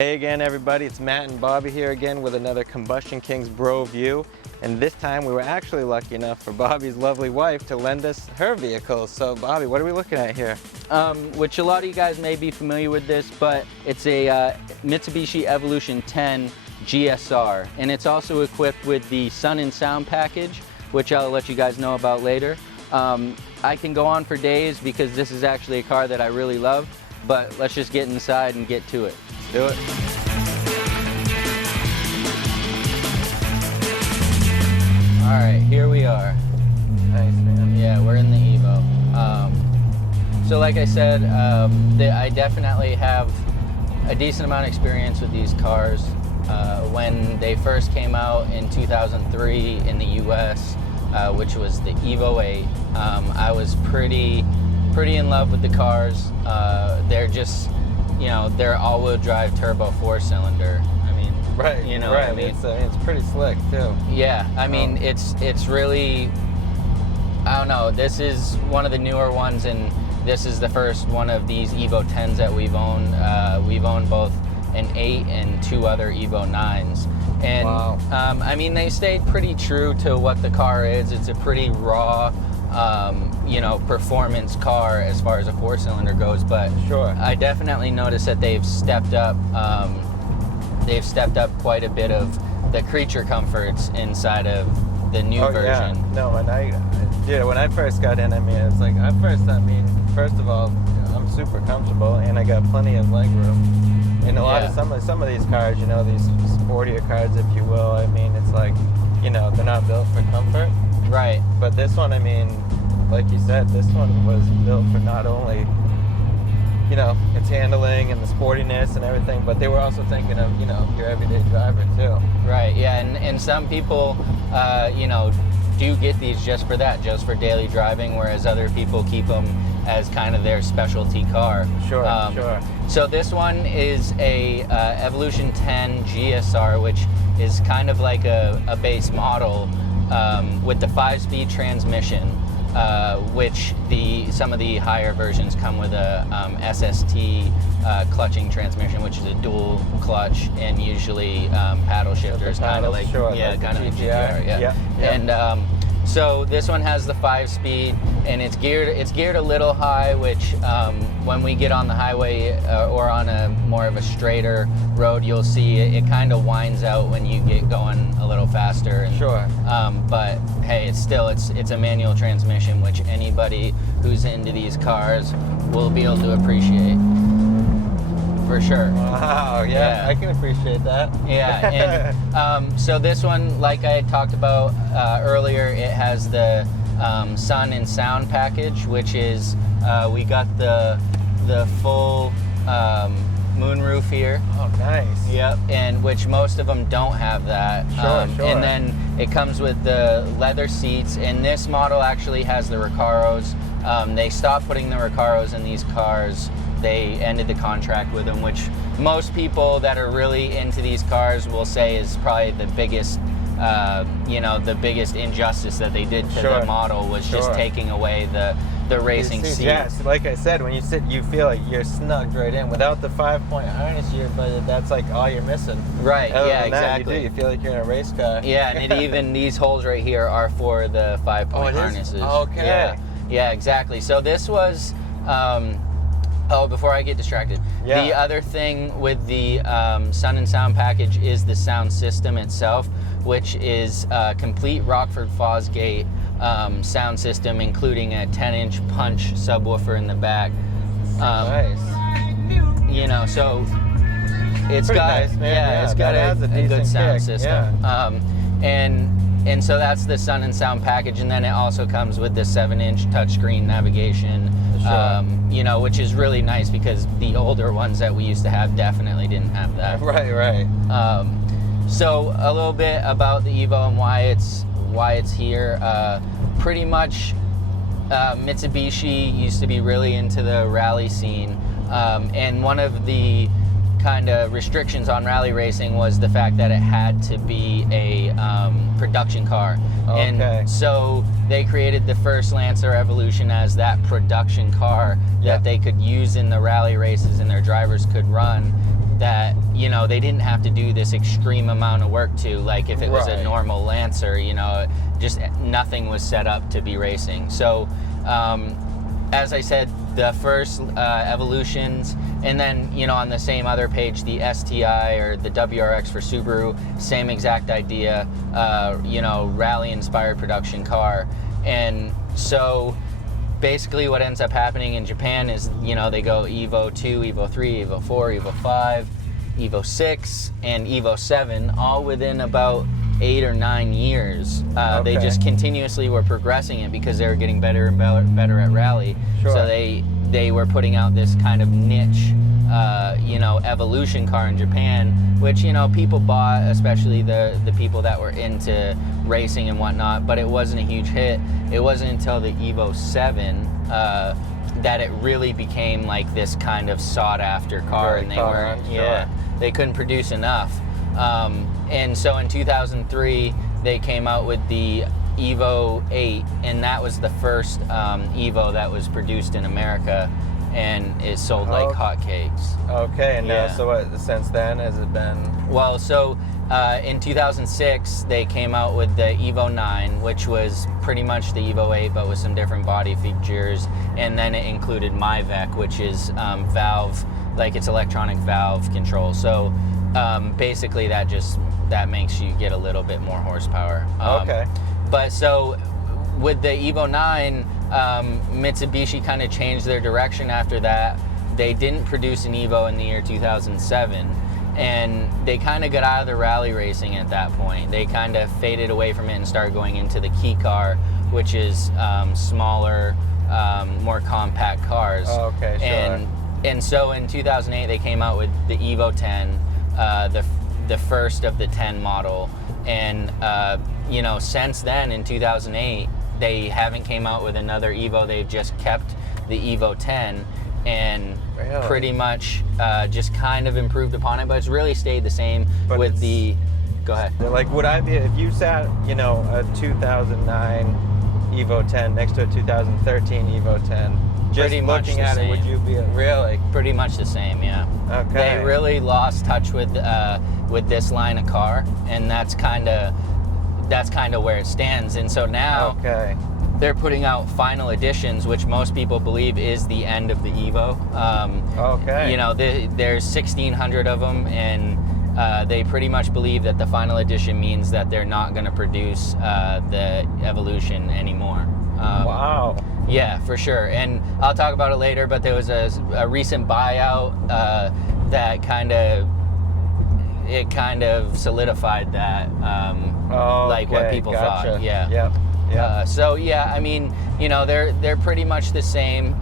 Hey again everybody, it's Matt and Bobby here again with another Combustion Kings BroView, and this time we were actually lucky enough for Bobby's lovely wife to lend us her vehicle. So Bobby, what are we looking at here? Which a lot of you guys may be familiar with this, but it's a Mitsubishi Evolution 10 GSR, and it's also equipped with the Sun and Sound package, which I'll let you guys know about later. I can go on for days because this is actually a car that I really love, but let's just get inside and get to it. Do it. All right, here we are. Nice, man. Yeah, we're in the EVO. So like I said, I definitely have a decent amount of experience with these cars. When they first came out in 2003 in the US, which was the EVO 8, I was pretty in love with the cars. They're just, you know, they're all-wheel drive turbo 4-cylinder. I mean, right, you know, right. I mean, It's pretty slick too. Yeah, I mean, it's really, I don't know. This is one of the newer ones, and this is the first one of these EVO 10s that we've owned. We've owned both an 8 and 2 other EVO 9s, and wow. I mean, they stayed pretty true to what the car is. It's a pretty raw, you know, performance car as far as a 4-cylinder goes, but sure, I definitely noticed that they've stepped up quite a bit of the creature comforts inside of the new version. Yeah. No, when I first got in, I mean, it's like, first of all, I'm super comfortable and I got plenty of leg room. And a lot of some of these cars, you know, these sportier cars, if you will, I mean, it's like, you know, they're not built for comfort. Right. But this one, I mean, like you said, this one was built for not only, you know, its handling and the sportiness and everything, but they were also thinking of, you know, your everyday driver too. Right, yeah, and some people, you know, do get these just for that, just for daily driving, whereas other people keep them as kind of their specialty car. Sure, sure. So this one is a Evolution 10 GSR, which is kind of like a base model with the 5-speed transmission, which some of the higher versions come with a SST clutching transmission, which is a dual clutch, and usually paddle shifters, kind of like, sure, yeah, like kind of a GSR, GSR, yeah. Yep. And so this one has the 5-speed, and it's geared a little high, which when we get on the highway or on a more of a straighter road, you'll see it kind of winds out when you get going a little faster. And, sure. But hey, it's a manual transmission, which anybody who's into these cars will be able to appreciate. For sure. Wow, yeah, I can appreciate that. Yeah, and so this one, like I had talked about earlier, it has the Sun and Sound package, which is, we got the full moonroof here. Oh, nice. Yep, and which most of them don't have that. Sure. And then it comes with the leather seats, and this model actually has the Recaros. They stopped putting the Recaros in these cars. They ended the contract with them, which most people that are really into these cars will say is probably the biggest, you know, the biggest injustice that they did to the model was just taking away the racing seat. Yes, like I said, when you sit, you feel like you're snugged right in. Without the 5-point harness, but that's like all you're missing. Right. Other yeah. than that, Exactly. you feel like you're in a race car. Yeah, and even these holes right here are for the 5-point harnesses. Okay. Yeah. Yeah. Exactly. So this was. Oh, before I get distracted, the other thing with the Sun and Sound package is the sound system itself, which is a complete Rockford Fosgate sound system, including a 10-inch punch subwoofer in the back. Nice. You know, so it's Pretty got nice, man. it's got a good sound system. Yeah. And so that's the Sun and Sound package, and then it also comes with the 7-inch touchscreen navigation. Sure. You know, which is really nice because the older ones that we used to have definitely didn't have that. Right. So a little bit about the EVO and why it's here. Pretty much, Mitsubishi used to be really into the rally scene, and one of the kind of restrictions on rally racing was the fact that it had to be a production car. Okay. And so they created the first Lancer Evolution as that production car that they could use in the rally races and their drivers could run. that, you know, they didn't have to do this extreme amount of work to, like if it was a normal Lancer, you know, just nothing was set up to be racing. So as I said, the first evolutions, and then, you know, on the same other page, the STI or the WRX for Subaru, same exact idea, you know, rally inspired production car. And so basically what ends up happening in Japan is, you know, they go Evo 2, Evo 3, Evo 4, Evo 5, Evo 6, and Evo 7, all within about 8 or 9 years. They just continuously were progressing it because they were getting better and better at rally. Sure. So they were putting out this kind of niche, you know, evolution car in Japan, which, you know, people bought, especially the people that were into racing and whatnot, but it wasn't a huge hit. It wasn't until the Evo 7 that it really became like this kind of sought after car. And they weren't, they couldn't produce enough. And so in 2003, they came out with the Evo 8, and that was the first Evo that was produced in America, and it sold like hotcakes. Okay, and now, so what, since then, has it been? Well, so in 2006, they came out with the Evo 9, which was pretty much the Evo 8, but with some different body features, and then it included MyVec, which is valve, like it's electronic valve control. So basically that makes you get a little bit more horsepower. But so with the Evo 9, Mitsubishi kind of changed their direction after that. They didn't produce an Evo in the year 2007, and they kind of got out of the rally racing at that point. They kind of faded away from it and started going into the key car, which is smaller, more compact cars. And so in 2008, they came out with the Evo 10, the first of the 10 model. And, you know, since then, in 2008, they haven't came out with another Evo. They've just kept the Evo 10 and pretty much just kind of improved upon it, but it's really stayed the same with the... Go ahead. Like, would I be, if you sat, you know, a 2009 Evo 10 next to a 2013 Evo 10, just looking at it, would you be really? Pretty much the same, yeah. Okay. They really lost touch with this line of car, and that's kind of where it stands. And so now they're putting out final editions, which most people believe is the end of the Evo. You know, there's 1,600 of them, and they pretty much believe that the final edition means that they're not going to produce the Evolution anymore. Wow. Yeah, for sure. And I'll talk about it later, but there was a recent buyout that kind of solidified that, like what people thought. So yeah, I mean, you know, they're pretty much the same.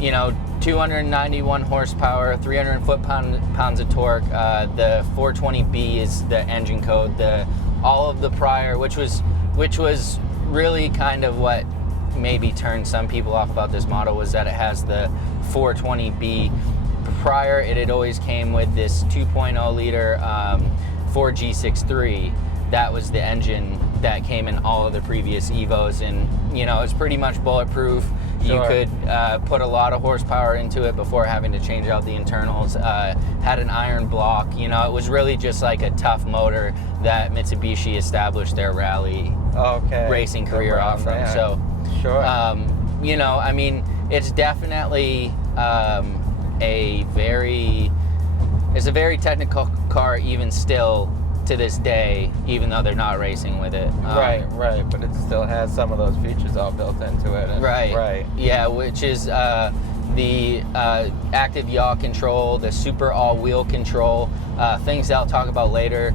You know, 291 horsepower, 300 foot-pounds of torque. The 420B is the engine code. All of the prior, which was really kind of what maybe turned some people off about this model, was that it has the 420B. Prior, it had always came with this 2.0 liter 4G63. That was the engine that came in all of the previous Evos, and, you know, it's pretty much bulletproof. You could put a lot of horsepower into it before having to change out the internals. Had an iron block. You know, it was really just like a tough motor that Mitsubishi established their rally racing career off from. So, you know, I mean, it's definitely a very technical car even still to this day, even though they're not racing with it. Right, but it still has some of those features all built into it. And, yeah, which is the active yaw control, the super all-wheel control, things that I'll talk about later.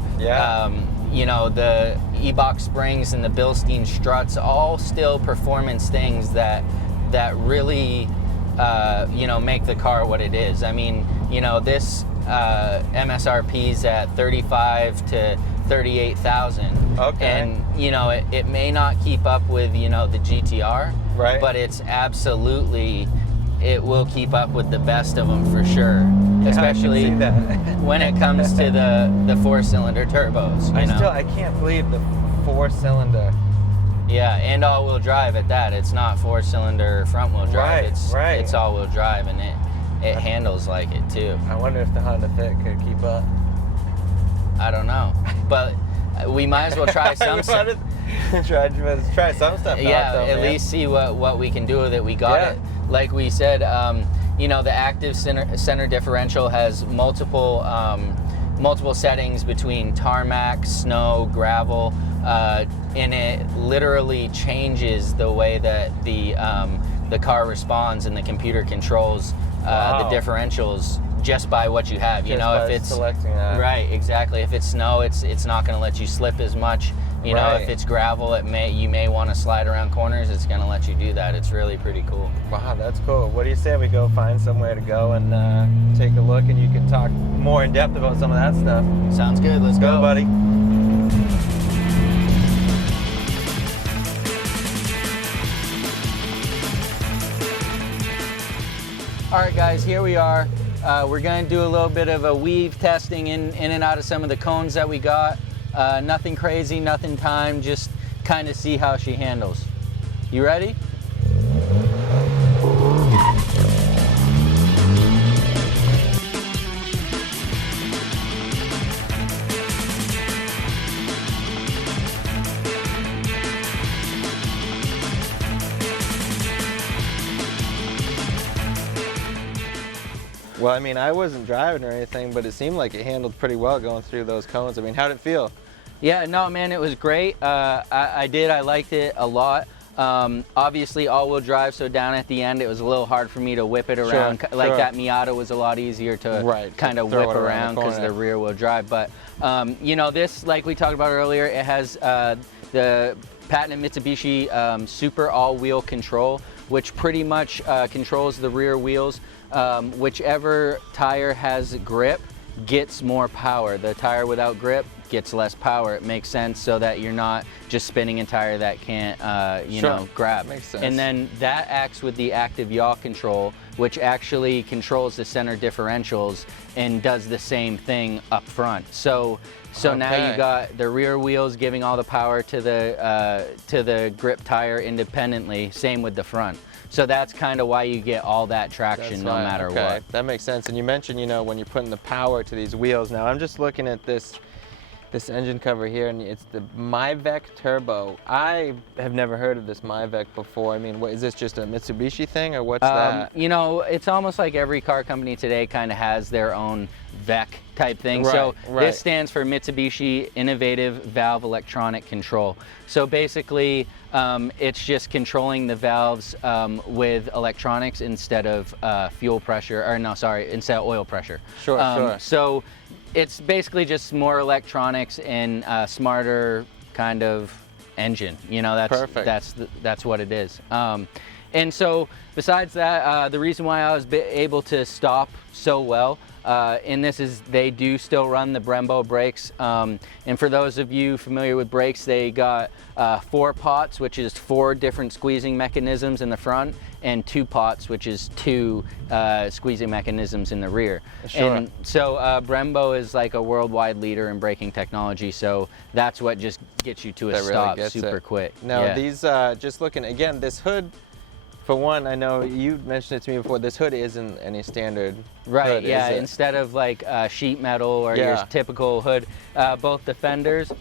You know, the E-box springs and the Bilstein struts, all still performance things that really, you know, make the car what it is. I mean, you know, this MSRP's at 35 to 38,000. And, you know, it may not keep up with, you know, the GTR, but it's absolutely, it will keep up with the best of them for sure. Especially when it comes to the 4-cylinder turbos. I can't believe the 4-cylinder. Yeah, and all-wheel drive at that. It's not 4-cylinder front-wheel drive. It's all-wheel drive, and it handles like it too. I wonder if the Honda Fit could keep up. I don't know, but we might as well try some stuff. try some stuff. Yeah, out, though, at man. least see what we can do with it. We got it. Like we said, you know, the active center differential has multiple settings between tarmac, snow, gravel, and it literally changes the way that the car responds, and the computer controls the differentials just by what you have. You know, if it's selecting that. Right, exactly. If it's snow, it's not going to let you slip as much. You know, if it's gravel, you may want to slide around corners. It's going to let you do that. It's really pretty cool. Wow, that's cool. What do you say we go find somewhere to go and take a look, and you can talk more in depth about some of that stuff? Sounds good. Let's go, buddy. All right, guys, here we are. We're going to do a little bit of a weave testing in and out of some of the cones that we got. Nothing crazy, nothing timed, just kind of see how she handles. You ready? Well, I mean, I wasn't driving or anything, but it seemed like it handled pretty well going through those cones. I mean, how'd it feel? Yeah, no, man, it was great. I liked it a lot. Obviously all-wheel drive, so down at the end it was a little hard for me to whip it around. Like that Miata was a lot easier to kind of whip around because they're rear-wheel drive. But you know, this, like we talked about earlier, it has the patented Mitsubishi Super all-wheel control, which pretty much controls the rear wheels. Whichever tire has grip gets more power. The tire without grip gets less power. It makes sense so that you're not just spinning a tire that can't, you know, grab. Makes sense. And then that acts with the active yaw control, which actually controls the center differentials and does the same thing up front. So now you got the rear wheels giving all the power to the grip tire independently. Same with the front. So that's kind of why you get all that traction no matter what. That makes sense. And you mentioned, you know, when you're putting the power to these wheels. Now I'm just looking at this engine cover here, and it's the Myvec Turbo. I have never heard of this Myvec before. I mean, is this just a Mitsubishi thing, or what's that? You know, it's almost like every car company today kind of has their own VEC type thing. This stands for Mitsubishi Innovative Valve Electronic Control. So basically, it's just controlling the valves with electronics instead of fuel pressure, or no, sorry, instead of oil pressure. Sure. So it's basically just more electronics and smarter kind of engine. You know, that's what it is. And so besides that, the reason why I was able to stop so well in this is they do still run the Brembo brakes. And for those of you familiar with brakes, they got 4 pots, which is 4 different squeezing mechanisms in the front, and 2 pots, which is 2 squeezing mechanisms in the rear. And so Brembo is like a worldwide leader in braking technology, so that's what just gets you to a stop super quick. Now these, just looking, again, this hood, for one, I know you mentioned it to me before, this hood isn't any standard hood, yeah, is it? Instead of like sheet metal or your typical hood, both the fenders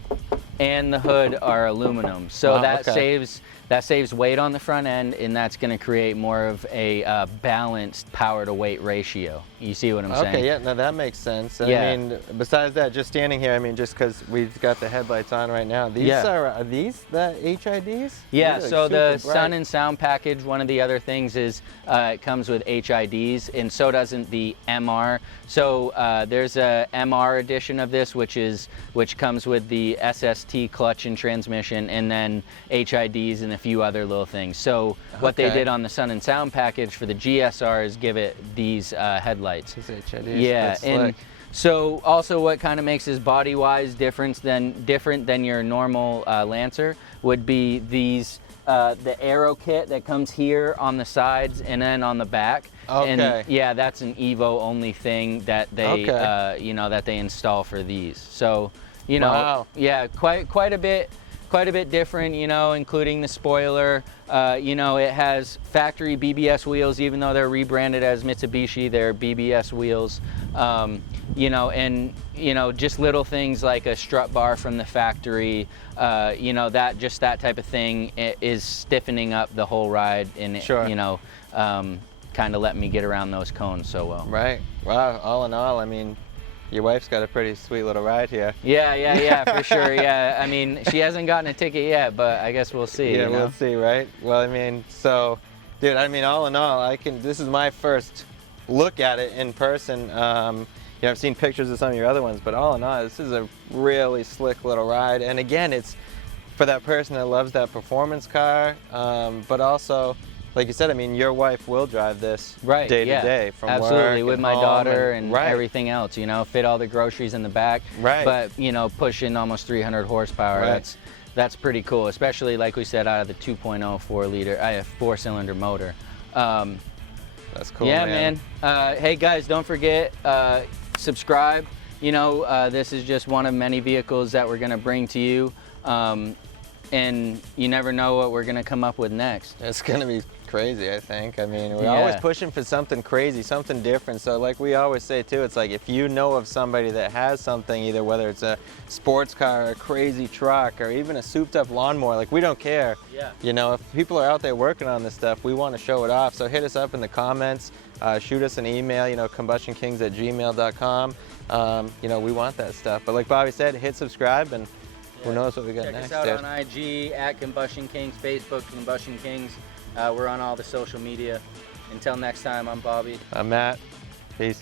and the hood are aluminum. So that saves weight on the front end, and that's going to create more of a balanced power to weight ratio. You see what I'm saying? Okay, yeah, no, that makes sense. I mean, besides that, just standing here, I mean, just because we've got the headlights on right now, these are these the HIDs? Yeah, so the Sun and Sound package, one of the other things is it comes with HIDs, and so doesn't the MR. So there's a MR edition of this, which comes with the SST clutch and transmission, and then HIDs and a few other little things. So what they did on the Sun and Sound package for the GSR is give it these headlights. These HIDs. Yeah, and so also what kind of makes this body-wise different than your normal Lancer would be these the aero kit that comes here on the sides and then on the back. And yeah, that's an EVO only thing that they you know, that they install for these. So, you know, yeah, quite a bit quite a bit different, you know, including the spoiler. You know, it has factory BBS wheels, even though they're rebranded as Mitsubishi, they're BBS wheels. You know, and, you know, just little things like a strut bar from the factory, you know, just that type of thing is stiffening up the whole ride, and, Sure. you know, kind of let me get around those cones so well. Right. Wow. All in all, I mean, your wife's got a pretty sweet little ride here. Yeah, for sure. Yeah, I mean, she hasn't gotten a ticket yet, but I guess we'll see. Yeah, you know? we'll see, right? Well, I mean, so, dude, I mean, all in all, this is my first look at it in person. You know, I've seen pictures of some of your other ones, but all in all, this is a really slick little ride. And again, it's for that person that loves that performance car, but also, like you said, I mean, your wife will drive this right, day to day from absolutely, work with and my home daughter and right. everything else, you know, fit all the groceries in the back, Right. but, you know, pushing almost 300 horsepower. Right. That's pretty cool, especially, like we said, out of the 2.0 4-cylinder motor. That's cool, yeah, man. Hey, guys, don't forget, subscribe. You know, this is just one of many vehicles that we're going to bring to you. And you never know what we're going to come up with next. It's going to be crazy, I think. I mean, we're Yeah. always pushing for something crazy, something different. So like we always say too, it's like if you know of somebody that has something, either whether it's a sports car, a crazy truck, or even a souped up lawnmower, like we don't care. Yeah. You know, if people are out there working on this stuff, we want to show it off. So hit us up in the comments, shoot us an email, you know, combustionkings@gmail.com. You know, we want that stuff. But like Bobby said, hit subscribe, and who knows what we got Check next. us out dude. on IG at Combustion Kings, Facebook Combustion Kings. We're on all the social media. Until next time, I'm Bobby. I'm Matt. Peace.